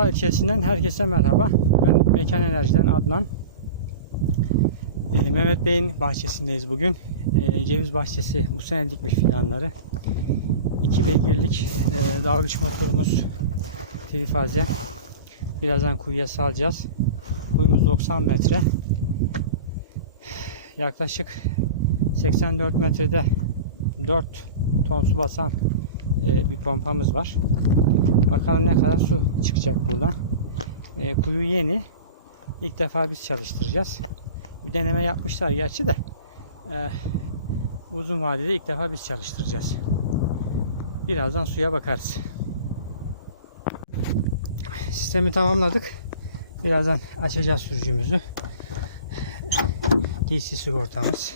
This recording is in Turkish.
Uludağ ilçesinden herkese merhaba. Ben Mekan Enerji'den Adnan. Ee, Mehmet Bey'in bahçesindeyiz bugün. Ee, ceviz bahçesi bu sene dikmiş fidanları. 2 beygirlik e, dalgıç motorumuz trifaze. Birazdan kuyuya salacağız. Kuyumuz 90 metre. Yaklaşık 84 metrede 4 ton su basan bir pompamız var. Bakalım ne kadar su çıkacak İlk defa biz çalıştıracağız. Bir deneme yapmışlar gerçi de. E, uzun vadede ilk defa biz çalıştıracağız. Birazdan suya bakarız. Sistemi tamamladık. Birazdan açacağız sürücümüzü. Giysi sigortamız.